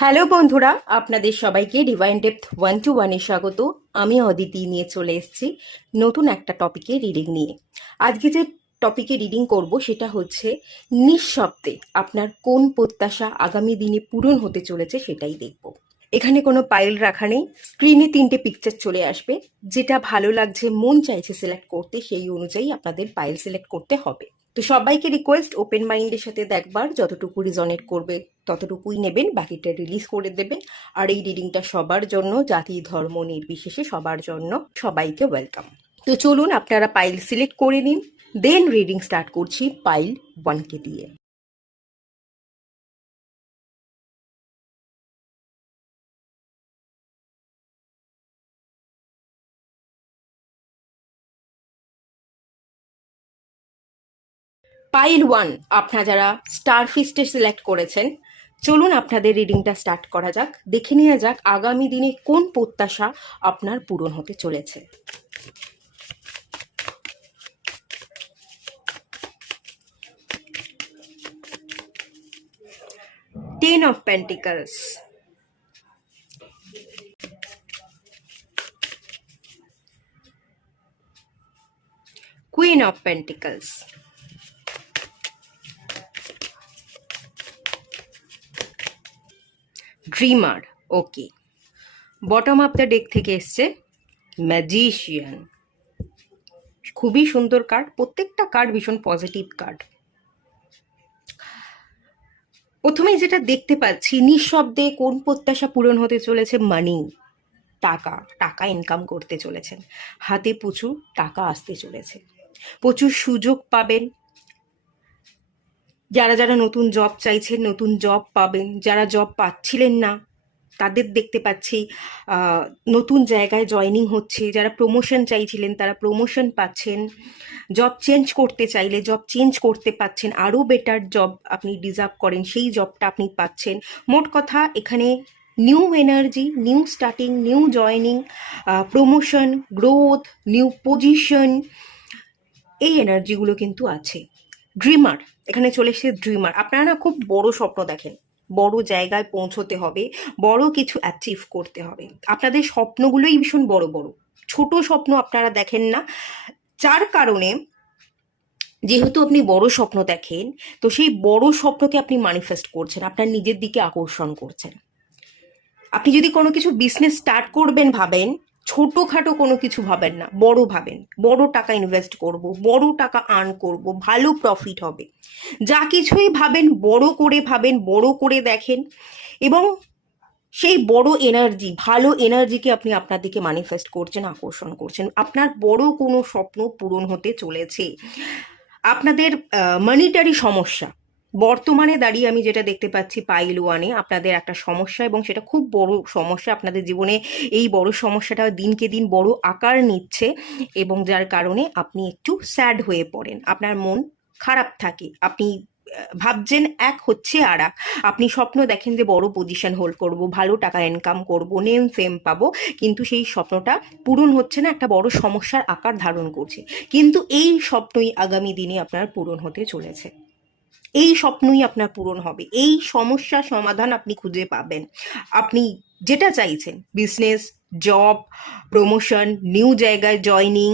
Hello বন্ধুরা, আপনাদের সবাইকে ডিভাইন ডেপথ 1-1-এ স্বাগত। আমি অদিতি নিয়ে চলে এসেছি নতুন একটা টপিকে রিডিং নিয়ে। আজকে যে টপিকে রিডিং করব সেটা হচ্ছে নিঃশব্দে আপনার কোন প্রত্যাশা আগামী দিনে পূরণ হতে চলেছে সেটাই দেখব। এখানে কোনো পাইল রাখা নেই, স্ক্রিনে 3টে পিকচার চলে আসবে। যেটা ভালো লাগছে, মন চাইছে সিলেক্ট করতে, সেই অনুযায়ী আপনাদের পাইল সিলেক্ট করতে হবে। তো সবাইকে রিকোয়েস্ট, ওপেন মাইন্ডের সাথে দেখবার, যতটুকু রিজনেট করবে ততটুকুই নেবেন, বাকিটা রিলিজ করে দেবেন। আর এই রিডিংটা সবার জন্য, জাতি ধর্ম নির্বিশেষে সবার জন্য, সবাইকে ওয়েলকাম। তো চলুন আপনারা পাইল সিলেক্ট করে নিন, দেন রিডিং স্টার্ট করছি পাইল 1কে দিয়ে। পাইল 1, আপনারা যারা স্টার ফিস্টে সিলেক্ট করেছেন, চলুন আপনাদের রিডিংটা স্টার্ট করা যাক। দেখে নেওয়া যাক আগামী দিনে কোন প্রত্যাশা আপনার পূরণ হতে চলেছে। Ten of pentacles, queen of pentacles, dreamer. Okay, bottom of the deck থেকে এসছে ম্যাজিশিয়ান। খুবই সুন্দর কার্ড, প্রত্যেকটা কার্ড ভীষণ পজিটিভ কার্ড। প্রথমেই যেটা দেখতে পাচ্ছি, নিঃশব্দে কোন প্রত্যাশা পূরণ হতে চলেছে? মানি, টাকা। টাকা ইনকাম করতে চলেছেন, হাতে প্রচুর টাকা আসতে চলেছে, প্রচুর সুযোগ পাবেন। যারা যারা নতুন জব চাইছেন নতুন জব পাবেন, যারা জব পাচ্ছিলেন না তাদের দেখতে পাচ্ছি নতুন জায়গায় জয়েনিং হচ্ছে। যারা প্রমোশন চাইছিলেন তারা প্রমোশন পাচ্ছেন, জব চেঞ্জ করতে চাইলে জব চেঞ্জ করতে পাচ্ছেন, আরও বেটার জব আপনি ডিজার্ভ করেন সেই জবটা আপনি পাচ্ছেন। মোট কথা এখানে new energy, new starting, new joining, promotion, growth, new position, এই এনার্জিগুলো কিন্তু আছে। ড্রিমার, এখানে চলে এসেছে ড্রিমার। আপনারা না খুব বড় স্বপ্ন দেখেন, বড় জায়গায় পৌঁছতে হবে, বড় কিছু অ্যাচিভ করতে হবে। আপনাদের স্বপ্নগুলোই ভীষণ বড় বড়, ছোট স্বপ্ন আপনারা দেখেন না। যার কারণে, যেহেতু আপনি বড় স্বপ্ন দেখেন, তো সেই বড় স্বপ্নকে আপনি ম্যানিফেস্ট করছেন, আপনার নিজের দিকে আকর্ষণ করছেন। আপনি যদি কোনো কিছু বিজনেস স্টার্ট করবেন ভাবেন, ছোটোখাটো কোনো কিছু ভাবেন না, বড় ভাবেন। বড় টাকা ইনভেস্ট করব, বড় টাকা আর্ন করব, ভালো প্রফিট হবে। যা কিছুই ভাবেন বড় করে ভাবেন, বড় করে দেখেন, এবং সেই বড় এনার্জি, ভালো এনার্জিকে আপনি আপনার দিকে ম্যানিফেস্ট করছেন, আকর্ষণ করছেন। আপনার বড় কোনো স্বপ্ন পূরণ হতে চলেছে। আপনাদের মনিটারি সমস্যা, বর্তমানে দাঁড়িয়ে আমি যেটা দেখতে পাচ্ছি পাইল 1-এ আপনাদের একটা সমস্যা, এবং সেটা খুব বড় সমস্যা আপনাদের জীবনে। এই বড় সমস্যাটা দিনকে দিন বড় আকার নিচ্ছে, এবং যার কারণে আপনি একটু স্যাড হয়ে পড়েন, আপনার মন খারাপ থাকে। আপনি ভাবছেন এক, হচ্ছে আর এক। আপনি স্বপ্ন দেখেন যে বড় পজিশন হোল্ড করব, ভালো টাকা ইনকাম করব, নেম ফেম পাবো, কিন্তু সেই স্বপ্নটা পূরণ হচ্ছে না, একটা বড় সমস্যার আকার ধারণ করছে। কিন্তু এই স্বপ্নই আগামী দিনে আপনার পূরণ হতে চলেছে, এই স্বপ্নই আপনার পূরণ হবে, এই সমস্যার সমাধান আপনি খুঁজে পাবেন। আপনি যেটা চাইছেন, বিজনেস, জব, প্রমোশন, নিউ জায়গায় জয়নিং,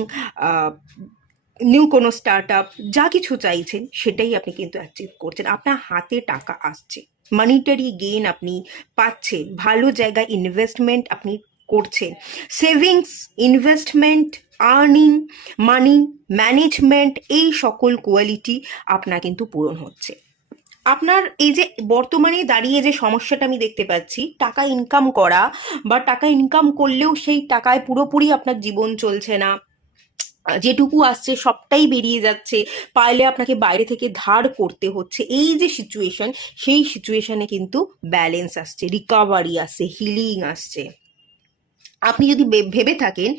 নিউ কোনো স্টার্ট আপ, যা কিছু চাইছেন সেটাই আপনি কিন্তু অ্যাচিভ করছেন। আপনার হাতে টাকা আসছে, মানিটারি গেইন আপনি পাচ্ছেন, ভালো জায়গায় ইনভেস্টমেন্ট আপনি করছেন, savings, investment, earning, money management, এই সকল কোয়ালিটি আপনার কিন্তু পূরণ হচ্ছে। আপনার এই যে বর্তমানে দাঁড়িয়ে যে সমস্যাটা আমি দেখতে পাচ্ছি, টাকা ইনকাম করা, বা টাকা ইনকাম করলেও সেই টাকায় পুরোপুরি আপনার জীবন চলছে না, যেটুকু আসছে সবটাই বেরিয়ে যাচ্ছে, পারলে আপনাকে বাইরে থেকে ধার করতে হচ্ছে, এই যে সিচুয়েশন, সেই সিচুয়েশনে কিন্তু ব্যালেন্স আসছে, রিকভারি আসছে, হিলিং আসছে। আপনি যদি ভেবে থাকেন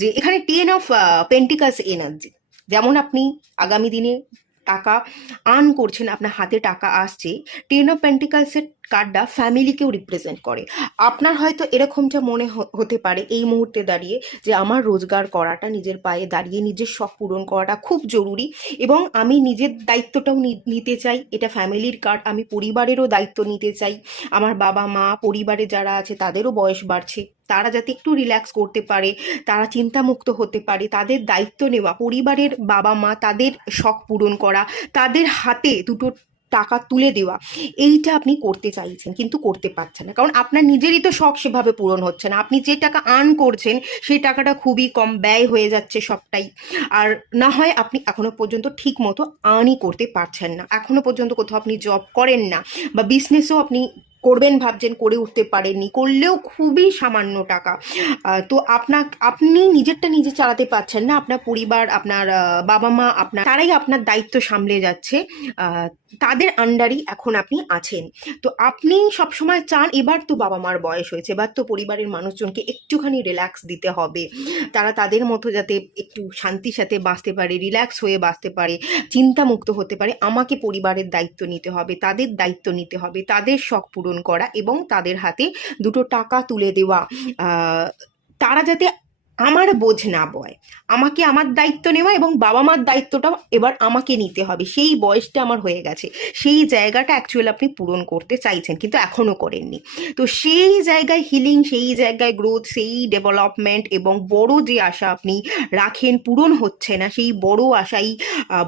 যে এখানে 10 অফ পেন্টিকালস এনার্জি, যেমন আপনি আগামী দিনে টাকা আর্ন করছেন, আপনার হাতে টাকা আসছে, 10 অফ পেন্টিকালসের কার্ডটা ফ্যামিলিকেও রিপ্রেজেন্ট করে। আপনার হয়তো এরকমটা মনে হতে পারে এই মুহূর্তে দাঁড়িয়ে যে আমার রোজগার করাটা, নিজের পায়ে দাঁড়িয়ে নিজের শখ পূরণ করাটা খুব জরুরি এবং আমি নিজের দায়িত্বটাও নিতে চাই। এটা ফ্যামিলির কার্ড, আমি পরিবারেরও দায়িত্ব নিতে চাই। আমার বাবা মা, পরিবারে যারা আছে তাদেরও বয়স বাড়ছে, তারা যাতে একটু রিল্যাক্স করতে পারে, তারা চিন্তামুক্ত হতে পারে, তাদের দায়িত্ব নেওয়া, পরিবারের বাবা মা তাদের শখ পূরণ করা, তাদের হাতে দুটো টাকা তুলে দেওয়া, এইটা আপনি করতে চাইছেন কিন্তু করতে পারছেন না, কারণ আপনার নিজেরই তো শখ সেভাবে পূরণ হচ্ছে না। আপনি যে টাকা আর্ন করছেন সেই টাকাটা খুবই কম, ব্যয় হয়ে যাচ্ছে সবটাই। আর না হয় আপনি এখনো পর্যন্ত ঠিক মতো আর্নই করতে পারছেন না, এখনো পর্যন্ত কোথাও আপনি জব করেন না, বা বিজনেসও আপনি করবেন ভাবছেন, করে উঠতে পারেননি, করলেও খুবই সামান্য টাকা। তো আপনি নিজেরটা নিজে চালাতে পারছেন না, আপনার পরিবার, আপনার বাবা মা, তারাই আপনার দায়িত্ব সামলে যাচ্ছে, তাদের আন্ডারই এখন আপনি আছেন। তো আপনি সবসময় চান এবার তো বাবা মার বয়স হয়েছে, এবার তো পরিবারের মানুষজনকে একটুখানি রিল্যাক্স দিতে হবে, তারা তাদের মতো যাতে একটু শান্তির সাথে বাঁচতে পারে, রিল্যাক্স হয়ে বাঁচতে পারে, চিন্তামুক্ত হতে পারে। আমাকে পরিবারের দায়িত্ব নিতে হবে, তাদের দায়িত্ব নিতে হবে, তাদের শখ পূরণ করা এবং তাদের হাতে দুটো টাকা তুলে দেওয়া। তারা যাতে আমার বোঝ না বয়, আমাকে আমার দায়িত্ব নেওয়া এবং বাবা মার দায়িত্বটাও এবার আমাকে নিতে হবে, সেই বয়সটা আমার হয়ে গেছে। সেই জায়গাটা অ্যাকচুয়ালি আপনি পূরণ করতে চাইছেন কিন্তু এখনও করেননি। তো সেই জায়গায় হিলিং, সেই জায়গায় গ্রোথ, সেই ডেভেলপমেন্ট এবং বড় যে আশা আপনি রাখেন পূরণ হচ্ছে না, সেই বড় আশাই,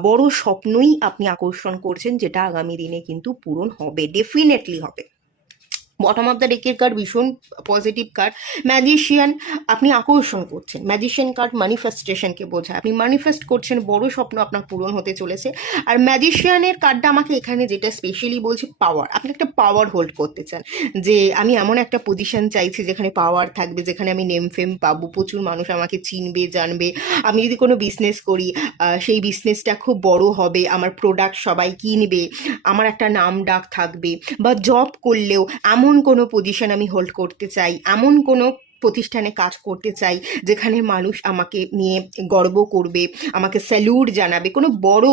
বড় স্বপ্নই আপনি আকর্ষণ করছেন, যেটা আগামী দিনে কিন্তু পূরণ হবে, ডেফিনেটলি হবে। বটম অফ দ্য ডেকের কার্ড ভীষণ পজিটিভ কার্ড। ম্যাজিশিয়ান আপনি আকর্ষণ করছেন, ম্যাজিশিয়ান কার্ড ম্যানিফেস্টেশনকে বোঝায়, আপনি ম্যানিফেস্ট করছেন, বড় স্বপ্ন আপনার পূরণ হতে চলেছে। আর ম্যাজিশিয়ানের কার্ডটা আমাকে এখানে যেটা স্পেশালি বলছে, পাওয়ার, আপনি একটা পাওয়ার হোল্ড করতে চান, যে আমি এমন একটা পজিশন চাইছি যেখানে পাওয়ার থাকবে, যেখানে আমি নেম ফেম পাবো, প্রচুর মানুষ আমাকে চিনবে, জানবে। আমি যদি কোনো বিজনেস করি, সেই বিজনেসটা খুব বড় হবে, আমার প্রোডাক্ট সবাই কিনবে, আমার একটা নাম ডাক থাকবে। বা জব করলেও এমন কোনো পজিশন আমি হোল্ড করতে চাই, এমন কোনো প্রতিষ্ঠানে কাজ করতে চাই যেখানে মানুষ আমাকে নিয়ে গর্ব করবে, আমাকে স্যালুট জানাবে। কোনো বড়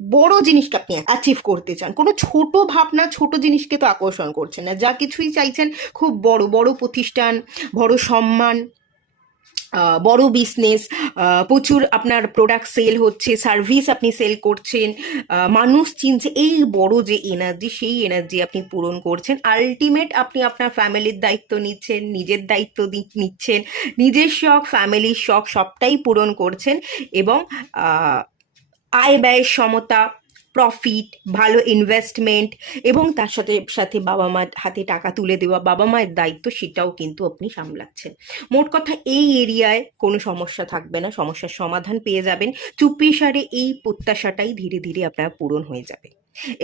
বড় জিনিসকে আপনি অ্যাচিভ করতে চান, কোনো ছোট ভাবনা, ছোট জিনিসকে তো আকর্ষণ করছেন না, যা কিছুই চাইছেন খুব বড় বড় প্রতিষ্ঠান, বড় সম্মান, বড় বিজনেস, প্রচুর আপনার প্রোডাক্ট সেল হচ্ছে, সার্ভিস আপনি সেল করছেন, মানুষ চিনছে, এই বড় যে এনার্জি, সেই এনার্জি আপনি পূরণ করছেন। আলটিমেট আপনি আপনার ফ্যামিলির দায়িত্ব নিচ্ছেন, নিজের দায়িত্ব নিচ্ছেন, নিজের শখ, ফ্যামিলির শখ সবটাই পূরণ করছেন এবং আয় ব্যয়ের সমতা, প্রফিট, ভালো ইনভেস্টমেন্ট এবং তার সাথে সাথে বাবা মার হাতে টাকা তুলে দেওয়া, বাবা মায়ের দায়িত্ব, সেটাও কিন্তু আপনি সামলাচ্ছেন। মোট কথা এই এরিয়ায় কোনো সমস্যা থাকবে না, সমস্যার সমাধান পেয়ে যাবেন। চুপিসারে এই প্রত্যাশাটাই ধীরে ধীরে আপনার পূরণ হয়ে যাবে।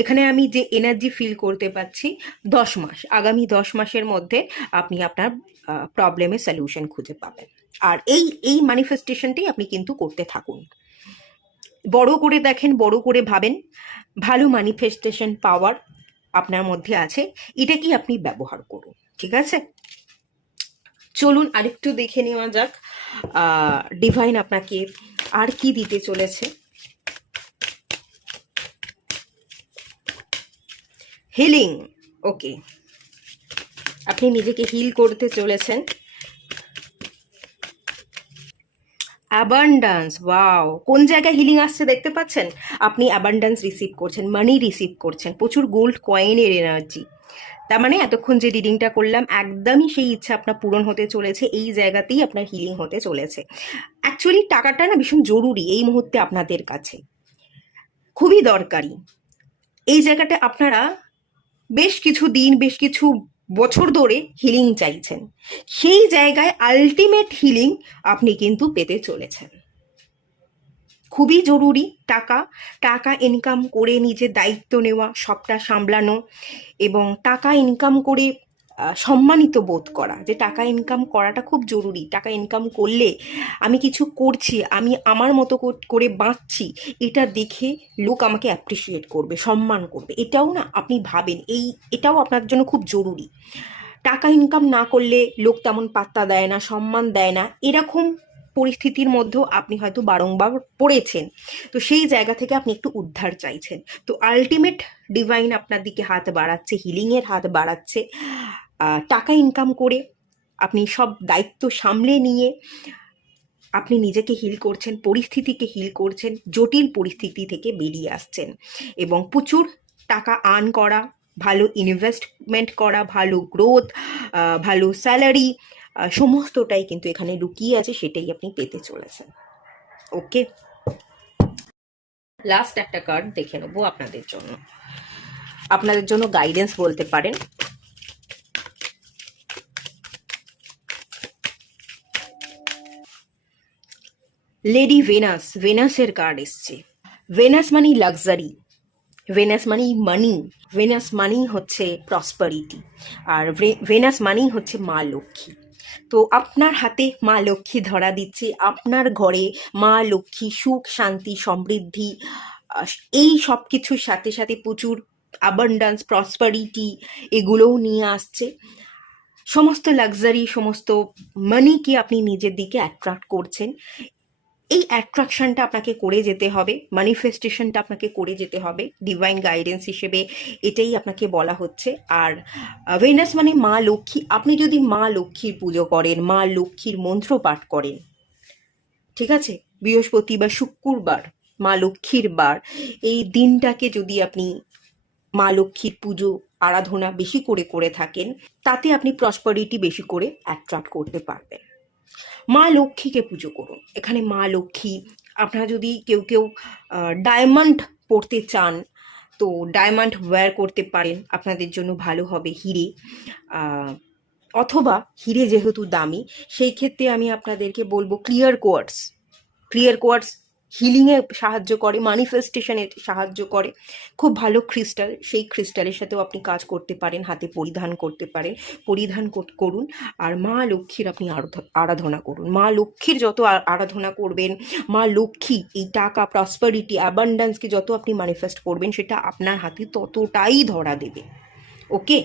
এখানে আমি যে এনার্জি ফিল করতে পাচ্ছি, 10 মাস, আগামী 10 মাসের মধ্যে আপনি আপনার প্রবলেমের সলিউশন খুঁজে পাবেন। আর এই ম্যানিফেস্টেশনটাই আপনি কিন্তু করতে থাকুন, বড় করে দেখেন, বড় করে ভাবেন। ভালো ম্যানিফেস্টেশন পাওয়ার আপনার মধ্যে আছে, এটাকেই আপনি ব্যবহার করুন, ঠিক আছে? চলুন আরেকটু দেখে নেওয়া যাক ডিভাইন আপনাকে আর কি দিতে চলেছে। হিলিং, ওকে, আপনি নিজেকে হিল করতে চলেছেন। অ্যাবান্ডান্স, ওয়াও, কোন জায়গায় হিলিং আসছে দেখতে পাচ্ছেন? আপনি অ্যাবান্ডান্স রিসিভ করছেন, মানি রিসিভ করছেন, প্রচুর গোল্ড কয়েনের এনার্জি। তার মানে এতক্ষণ যে রিডিংটা করলাম একদমই সেই ইচ্ছা আপনার পূরণ হতে চলেছে, এই জায়গাতেই আপনার হিলিং হতে চলেছে। অ্যাকচুয়ালি টাকাটা না ভীষণ জরুরি এই মুহূর্তে আপনাদের কাছে, খুবই দরকারি। এই জায়গাটা আপনারা বেশ কিছু দিন, বেশ কিছু বছর ধরে হিলিং চাইছেন, সেই জায়গায় আলটিমেট হিলিং আপনি কিন্তু পেতে চলেছেন। খুবই জরুরি টাকা, টাকা ইনকাম করে নিজের দায়িত্ব নেওয়া, সবটা সামলানো এবং টাকা ইনকাম করে সম্মানিত বোধ করা, যে টাকা ইনকাম করাটা খুব জরুরি। টাকা ইনকাম করলে আমি কিছু করছি, আমি আমার মতো করে বাঁচছি, এটা দেখে লোক আমাকে অ্যাপ্রিসিয়েট করবে, সম্মান করবে, এটাও না আপনি ভাবেন, এটাও আপনার জন্য খুব জরুরি। টাকা ইনকাম না করলে লোক তেমন পাত্তা দেয় না, সম্মান দেয় না, এরকম পরিস্থিতির মধ্যেও আপনি হয়তো বারংবার পড়েছেন, তো সেই জায়গা থেকে আপনি একটু উদ্ধার চাইছেন। তো আলটিমেট ডিভাইন আপনার দিকে হাত বাড়াচ্ছে, হিলিংয়ের হাত বাড়াচ্ছে। টাকা ইনকাম করে আপনি সব দায়িত্ব সামলে নিয়ে আপনি নিজেকে হিল করছেন, পরিস্থিতিকে হিল করছেন, জটিল পরিস্থিতি থেকে বেরিয়ে আসছেন এবং প্রচুর টাকা আর্ন করা, ভালো ইনভেস্টমেন্ট করা, ভালো গ্রোথ, ভালো স্যালারি, সমস্তটাই কিন্তু এখানে লুকিয়ে আছে, সেটাই আপনি পেতে চলেছেন। ওকে, লাস্ট একটা কার্ড দেখে নেবো আপনাদের জন্য গাইডেন্স বলতে পারেন। লেডি ভেনাস, ভেনাসের কার্ড এসছে। ভেনাস মানে লাক্সারি, ভেনাস মানেই মানি, ভেনাস মানেই হচ্ছে প্রসপারিটি, আর ভেনাস মানেই হচ্ছে মা লক্ষ্মী। তো আপনার হাতে মা লক্ষ্মী ধরা দিচ্ছে, আপনার ঘরে মা লক্ষ্মী সুখ শান্তি সমৃদ্ধি এই সব কিছুর সাথে সাথে প্রচুর অ্যাবান্ডান্স প্রসপারিটি এগুলোও নিয়ে আসছে। সমস্ত লাক্সারি, সমস্ত মানিকে আপনি নিজের দিকে অ্যাট্রাক্ট করছেন। এই অ্যাট্রাকশনটা আপনাকে করে যেতে হবে, ম্যানিফেস্টেশনটা আপনাকে করে যেতে হবে, ডিভাইন গাইডেন্স হিসেবে এটাই আপনাকে বলা হচ্ছে। আর ভেনাস মানে মা লক্ষ্মী, আপনি যদি মা লক্ষ্মীর পুজো করেন, মা লক্ষ্মীর মন্ত্র পাঠ করেন, ঠিক আছে, বৃহস্পতি বা শুক্রবার মা লক্ষ্মীর বার, এই দিনটাকে যদি আপনি মা লক্ষ্মীর পুজো আরাধনা বেশি করে করে থাকেন, তাতে আপনি প্রসপারিটি বেশি করে অ্যাট্রাক্ট করতে পারবেন। মা লক্ষ্মীকে পুজো করুন। এখানে মা লক্ষ্মী, আপনারা যদি কেউ ডায়মন্ড পরতে চান তো ডায়মন্ড ওয়্যার করতে পারেন, আপনাদের জন্য ভালো হবে হিরে, অথবা হিরে যেহেতু দামি, সেই ক্ষেত্রে আমি আপনাদেরকে বলবো ক্লিয়ার কোয়ার্টস। ক্লিয়ার কোয়ার্টস হিলিংয়ে সাহায্য করে, ম্যানিফেস্টেশনে সাহায্য করে, খুব ভালো ক্রিস্টাল। সেই ক্রিস্টালের সাথেও আপনি কাজ করতে পারেন, হাতে পরিধান করতে পারেন, পরিধান করুন। আর মা লক্ষ্মীর আপনি আরাধনা করুন। মা লক্ষ্মীর যত আরাধনা করবেন, মা লক্ষ্মী এই টাকা প্রসপারিটি অ্যাবান্ডান্সকে যত আপনি ম্যানিফেস্ট করবেন, সেটা আপনার হাতে ততটাই ধরা দেবে। ওকে,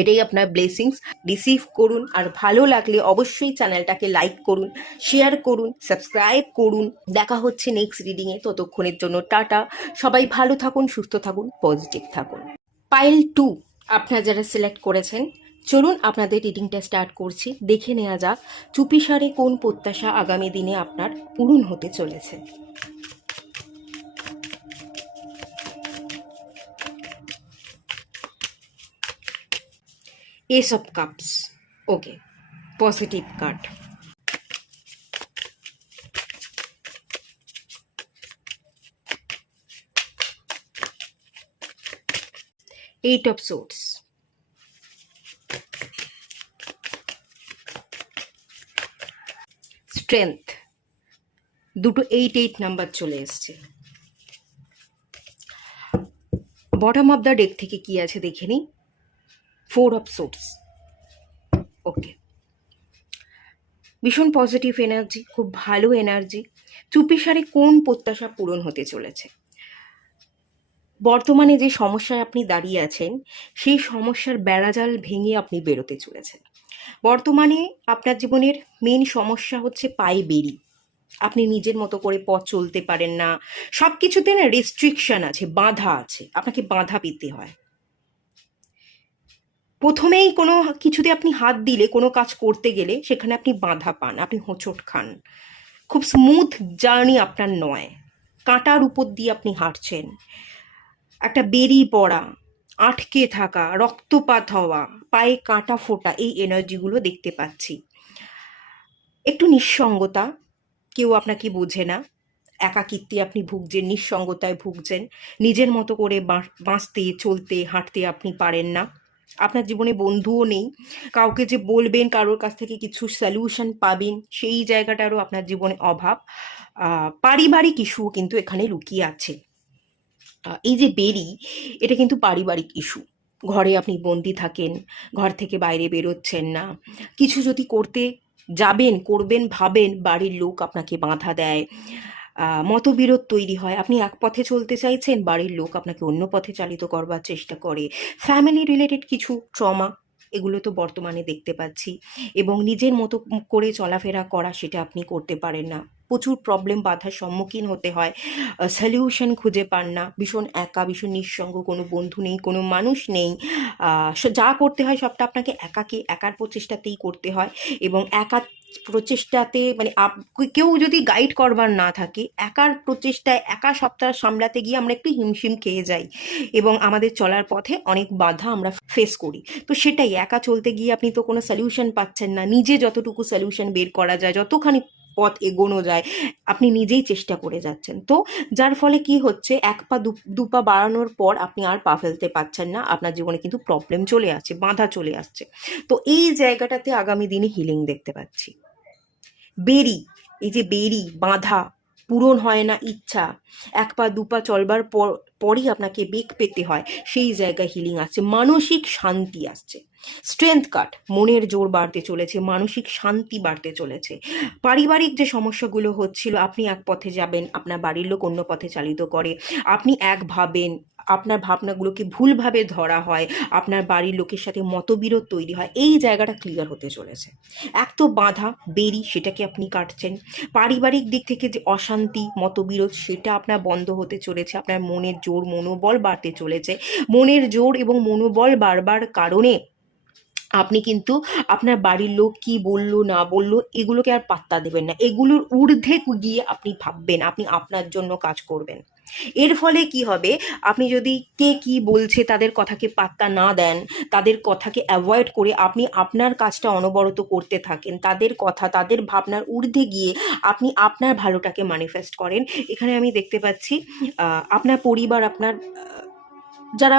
এটাই আপনার ব্লেসিংস। রিসিভ করুন, আর ভালো লাগলে অবশ্যই চ্যানেলটাকে লাইক করুন, শেয়ার করুন, সাবস্ক্রাইব করুন। দেখা হচ্ছে নেক্সট রিডিংয়ে, ততক্ষণের জন্য টাটা। সবাই ভালো থাকুন, সুস্থ থাকুন, পজিটিভ থাকুন। পাইল 2 আপনারা যারা সিলেক্ট করেছেন, চলুন আপনাদের রিডিংটা স্টার্ট করছি। দেখে নেওয়া যাক চুপিসারে কোন প্রত্যাশা আগামী দিনে আপনার পূরণ হতে চলেছে। Ace of Cups. Okay, positive card. Eight of Swords. Strength. দুটো 8 নাম্বার চলে এসছে। বটম অফ দ্য ডেক থেকে কি আছে দেখে নিই। 4 of Swords. ওকে, ভীষণ পজিটিভ এনার্জি, খুব ভালো এনার্জি। চুপিসারে কোন প্রত্যাশা পূরণ হতে চলেছে? বর্তমানে যে সমস্যায় আপনি দাঁড়িয়ে আছেন, সেই সমস্যার বেড়াজাল ভেঙে আপনি বেরোতে চলেছেন। বর্তমানে আপনার জীবনের মেন সমস্যা হচ্ছে পায়ে বেরি। আপনি নিজের মতো করে পথ চলতে পারেন না, সব কিছুতে না রেস্ট্রিকশন আছে, বাধা আছে, আপনাকে বাধা পেতে হয়। প্রথমেই কোনো কিছুতে আপনি হাত দিলে, কোনো কাজ করতে গেলে সেখানে আপনি বাধা পান, আপনি হোঁচট খান। খুব স্মুথ জার্নি আপনার নয়, কাঁটার উপর দিয়ে আপনি হাঁটছেন। একটা বেরি পড়া, আটকে থাকা, রক্তপাত হওয়া, পায়ে কাঁটা ফোটা, এই এনার্জিগুলো দেখতে পাচ্ছি। একটু নিঃসঙ্গতা, কেউ আপনাকে বোঝে না, একাকিত্বে আপনি ভুগছেন, নিঃসঙ্গতায় ভুগছেন, নিজের মতো করে বাঁচতে চলতে হাঁটতে আপনি পারেন না। আপনার জীবনে বন্ধুও নেই, কাউকে যে বলবেন, কারোর কাছ থেকে কিছু সলিউশন পাবেন, সেই জায়গাটারও আপনার জীবনে অভাব। পারিবারিক ইস্যুও কিন্তু এখানে লুকিয়ে আছে। এই যে বেরি, এটা কিন্তু পারিবারিক ইস্যু। ঘরে আপনি বন্দি থাকেন, ঘর থেকে বাইরে বেরোচ্ছেন না, কিছু যদি করতে যাবেন, করবেন ভাবেন, বাড়ির লোক আপনাকে বাধা দেয়, মতবিরোধ তৈরি হয়। আপনি এক পথে চলতে চাইছেন, বাড়ির লোক আপনাকে অন্য পথে চালিত করবার চেষ্টা করে। ফ্যামিলি রিলেটেড কিছু ট্রমা, এগুলো তো বর্তমানে দেখতে পাচ্ছি। এবং নিজের মতো করে চলাফেরা করা সেটা আপনি করতে পারেন না, প্রচুর প্রবলেম বাধার সম্মুখীন হতে হয়, সলিউশন খুঁজে পান না, ভীষণ একা, ভীষণ নিঃসঙ্গ, কোনো বন্ধু নেই, কোনো মানুষ নেই। যা করতে হয় সবটা আপনাকে একার প্রচেষ্টাতেই করতে হয়। এবং একা প্রচেষ্টাতে মানে কেউ যদি গাইড করবার না থাকে, একার প্রচেষ্টায় একা সবটা সামলাতে গিয়ে আমরা একটু হিমশিম খেয়ে যাই এবং আমাদের চলার পথে অনেক বাধা আমরা ফেস করি। তো সেটাই, একা চলতে গিয়ে আপনি তো কোনো সলিউশন পাচ্ছেন না, নিজে যতটুকু সলিউশন বের করা যায়, যতখানি পথ এগোনো যায় আপনি নিজেই চেষ্টা করে যাচ্ছেন। তো যার ফলে কি হচ্ছে, এক পা দু পা বাড়ানোর পর আপনি আর পা ফেলতে পারছেন না, আপনার জীবনে কিন্তু প্রবলেম চলে আসছে, বাধা চলে আসছে। তো এই জায়গাটাতে আগামী দিনে হিলিং দেখতে পাচ্ছি। বেরি, এই যে বেরি বাঁধা, পূরণ হয় না ইচ্ছা, এক পা দু পা চলবার পরই আপনাকে বেগ পেতে হয়, সেই জায়গায় হিলিং আসছে, মানসিক শান্তি আসছে। স্ট্রেংথ কাট, মনের জোর বাড়তে চলেছে, মানসিক শান্তি বাড়তে চলেছে। পারিবারিক যে সমস্যাগুলো হচ্ছিল, আপনি এক পথে যাবেন, আপনার বাড়ির লোক অন্য পথে চালিত করে, আপনি এক ভাবেন, আপনার ভাবনাগুলোকে ভুলভাবে ধরা হয়, আপনার বাড়ির লোকের সাথে মতবিরোধ তৈরি হয়, এই জায়গাটা ক্লিয়ার হতে চলেছে। এক তো বাধা বেরি, সেটাকে আপনি কাটছেন। পারিবারিক দিক থেকে যে অশান্তি মতবিরোধ, সেটা আপনার বন্ধ হতে চলেছে, আপনার মনের জোর মনোবল বাড়তে চলেছে। মনের জোর এবং মনোবল বাড়বার কারণে আপনি কিন্তু আপনার বাড়ির লোক কি বললো না বললো এগুলোকে আর পাত্তা দেবেন না, এগুলোর ঊর্ধ্বে গিয়ে আপনি ভাববেন, আপনি আপনার জন্য কাজ করবেন। এর ফলে কি হবে, আপনি যদি কে কি বলছে তাদের কথাকে পাত্তা না দেন, তাদের কথাকে অ্যাভয়েড করে আপনি আপনার কাজটা অনবরত করতে থাকেন, তাদের কথা তাদের ভাবনার ঊর্ধ্বে গিয়ে আপনি আপনার ভালোটাকে ম্যানিফেস্ট করেন। এখানে আমি দেখতে পাচ্ছি আপনার পরিবার, আপনার যারা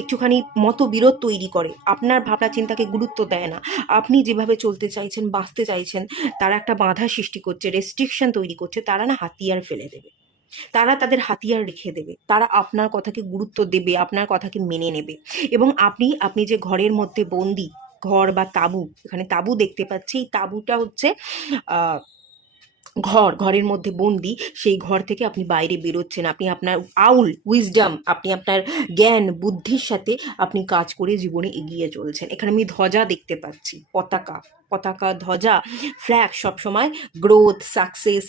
একটুখানি মতবিরোধ তৈরি করে, আপনার ভাবনা চিন্তাকে গুরুত্ব দেয় না, আপনি যেভাবে চলতে চাইছেন বাঁচতে চাইছেন, তারা একটা বাধা সৃষ্টি করছে, রেস্ট্রিকশন তৈরি করছে, তারা না হাতিয়ার ফেলে দেবে, তারা তাদের হাতিয়ার রেখে দেবে, তারা আপনার কথাকে গুরুত্ব দেবে, আপনার কথাকে মেনে নেবে। এবং আপনি যে ঘরের মধ্যে বন্দি, ঘর বা তাঁবু, এখানে তাঁবু দেখতে পাচ্ছি, এই তাঁবুটা হচ্ছে ঘরের মধ্যে বন্দি, সেই ঘর থেকে আপনি বাইরে বেরোচ্ছেন, আপনি আপনার উইজডম, আপনি আপনার জ্ঞান বুদ্ধির সাথে আপনি কাজ করে জীবনে এগিয়ে চলছেন। এখানে আমি ধ্বজা দেখতে পাচ্ছি, পতাকা ধ্বজা, ফ্ল্যাগ সবসময় গ্রোথ, সাকসেস,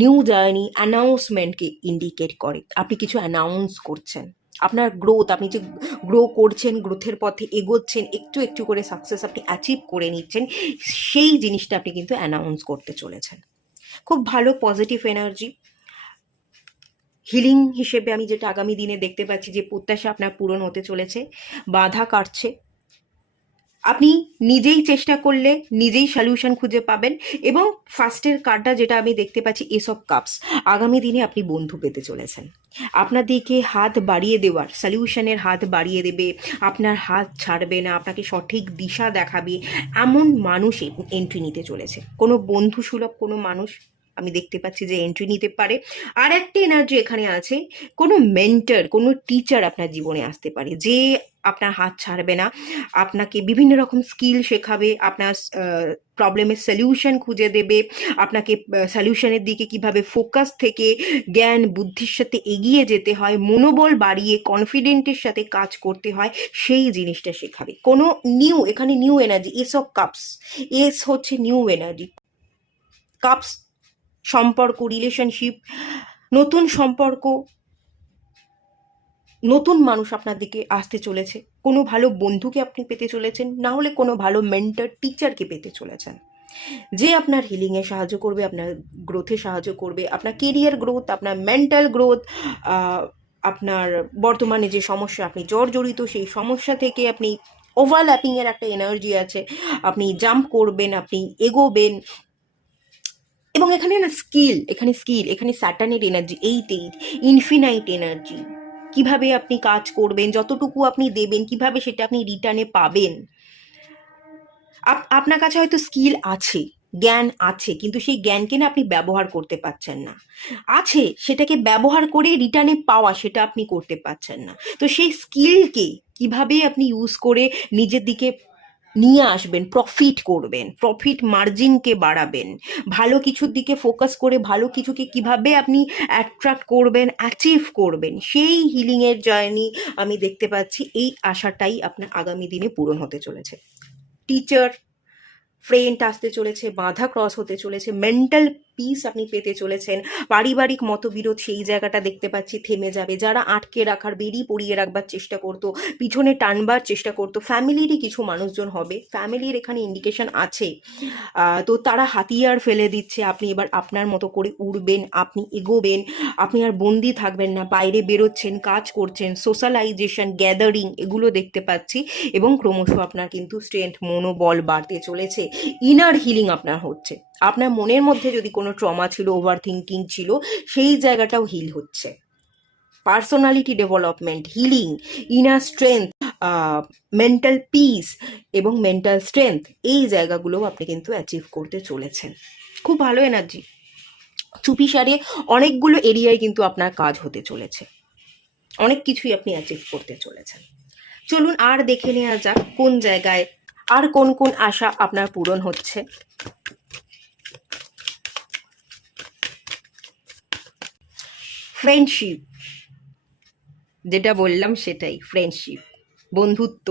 নিউ জার্নি, অ্যানাউন্সমেন্টকে ইন্ডিকেট করে। আপনি কিছু অ্যানাউন্স করছেন, আপনার গ্রোথ, আপনি যে গ্রো করছেন, গ্রোথের পথে এগোচ্ছেন, একটু একটু করে সাকসেস আপনি অ্যাচিভ করে নিচ্ছেন, সেই জিনিসটা আপনি কিন্তু অ্যানাউন্স করতে চলেছেন। খুব ভালো পজিটিভ এনার্জি। হিলিং হিসেবে আমি যেটা আগামী দিনে দেখতে পাচ্ছি, যে প্রত্যাশা আপনার পূরণ হতে চলেছে, বাধা কাটছে, আপনি নিজেই চেষ্টা করলে নিজেই সলিউশন খুঁজে পাবেন। এবং ফার্স্টের কার্ডটা যেটা আমি দেখতে পাচ্ছি, এস অফ কাপস, আগামী দিনে আপনি বন্ধু পেতে চলেছেন, আপনার দিকে হাত বাড়িয়ে দেওয়ার, সলিউশনের হাত বাড়িয়ে দেবে, আপনার হাত ছাড়বে না, আপনাকে সঠিক দিশা দেখাবে, এমন মানুষ এন্ট্রি নিতে চলেছে। কোনো বন্ধু সুলভ কোনো মানুষ আমি দেখতে পাচ্ছি যে এন্ট্রি নিতে পারে। আর একটা এনার্জি এখানে আছে, কোনো মেন্টর, কোনো টিচার আপনার জীবনে আসতে পারে, যে আপনার হাত ছাড়বে না, আপনাকে বিভিন্ন রকম স্কিল শেখাবে, আপনার প্রবলেমের সলিউশন খুঁজে দেবে, আপনাকে সলিউশনের দিকে কিভাবে ফোকাস থেকে জ্ঞান বুদ্ধির সাথে এগিয়ে যেতে হয়, মনোবল বাড়িয়ে কনফিডেন্টের সাথে কাজ করতে হয়, সেই জিনিসটা শেখাবে। কোনো এখানে new energy, S of cups, S হচ্ছে নিউ এনার্জি, কাপস সম্পর্ক, রিলেশনশিপ, নতুন সম্পর্ক, নতুন মানুষ আপনার দিকে আসতে চলেছে, কোনো ভালো বন্ধুকে আপনি পেতে চলেছেন, না হলে কোনো ভালো মেন্টর টিচারকে পেতে চলেছেন, যে আপনার হিলিংয়ে সাহায্য করবে, আপনার গ্রোথে সাহায্য করবে, আপনার কেরিয়ার গ্রোথ, আপনার মেন্টাল গ্রোথ, আপনার বর্তমানে যে সমস্যা আপনি জর্জরিত, সেই সমস্যা থেকে আপনি ওভারল্যাপিংয়ের একটা এনার্জি আছে, আপনি জাম্প করবেন, আপনি এগোবেন। এবং এখানে না স্কিল, এখানে স্যাটার্নের এনার্জি, এইট ইনফিনাইট এনার্জি, কিভাবে আপনি কাজ করবেন, যতটুকু আপনি দেবেন, কিভাবে সেটা আপনি রিটার্নে পাবেন। আপনার কাছে হয়তো স্কিল আছে, জ্ঞান আছে, কিন্তু সেই জ্ঞানকে না আপনি ব্যবহার করতে পারছেন না, আছে সেটাকে ব্যবহার করে রিটার্নে পাওয়া, সেটা আপনি করতে পারছেন না। তো সেই স্কিলকে কিভাবে আপনি ইউজ করে নিজের দিকে নিয়ে আসবেন, প্রফিট করবেন, প্রফিট মার্জিনকে বাড়াবেন, ভালো কিছুর দিকে ফোকাস করে ভালো কিছুকে কিভাবে আপনি অ্যাট্রাক্ট করবেন, অ্যাচিভ করবেন, সেই হিলিংয়ের জার্নি আমি দেখতে পাচ্ছি। এই আশাটাই আপনার আগামী দিনে পূরণ হতে চলেছে। টিচার ফ্রেন্ড আসতে চলেছে, বাধা ক্রস হতে চলেছে, মেন্টাল পিস আপনি পেতে চলেছেন, পারিবারিক মতবিরোধ সেই জায়গাটা দেখতে পাচ্ছি থেমে যাবে। যারা আটকে রাখার, বেরি পড়িয়ে রাখবার চেষ্টা করতো, পিছনে টানবার চেষ্টা করতো, ফ্যামিলিরই কিছু মানুষজন হবে, ফ্যামিলির এখানে ইন্ডিকেশন আছে, তো তারা হাতিয়ার ফেলে দিচ্ছে। আপনি এবার আপনার মতো করে উড়বেন, আপনি এগোবেন, আপনি আর বন্দি থাকবেন না, বাইরে বেরোচ্ছেন, কাজ করছেন, সোশ্যালাইজেশন, গ্যাদারিং এগুলো দেখতে পাচ্ছি। এবং ক্রমশ আপনার কিন্তু স্ট্রেংথ, মনোবল বাড়তে চলেছে, ইনার হিলিং আপনার হচ্ছে। আপনার মনের মধ্যে যদি কোনো ট্রমা ছিল, ওভার থিঙ্কিং ছিল, সেই জায়গাটাও হিল হচ্ছে। Personality development, healing, inner strength, mental peace এবং মেন্টাল স্ট্রেংথ, এই জায়গাগুলোও আপনি কিন্তু অ্যাচিভ করতে চলেছেন। খুব ভালো এনার্জি। চুপিসারে অনেকগুলো এরিয়ায় কিন্তু আপনার কাজ হতে চলেছে, অনেক কিছুই আপনি অ্যাচিভ করতে চলেছেন। চলুন আর দেখে নেওয়া যাক কোন জায়গায় আর কোন কোন আশা আপনার পূরণ হচ্ছে। ফ্রেন্ডশিপ, যেটা বললাম সেটাই, ফ্রেন্ডশিপ, বন্ধুত্ব।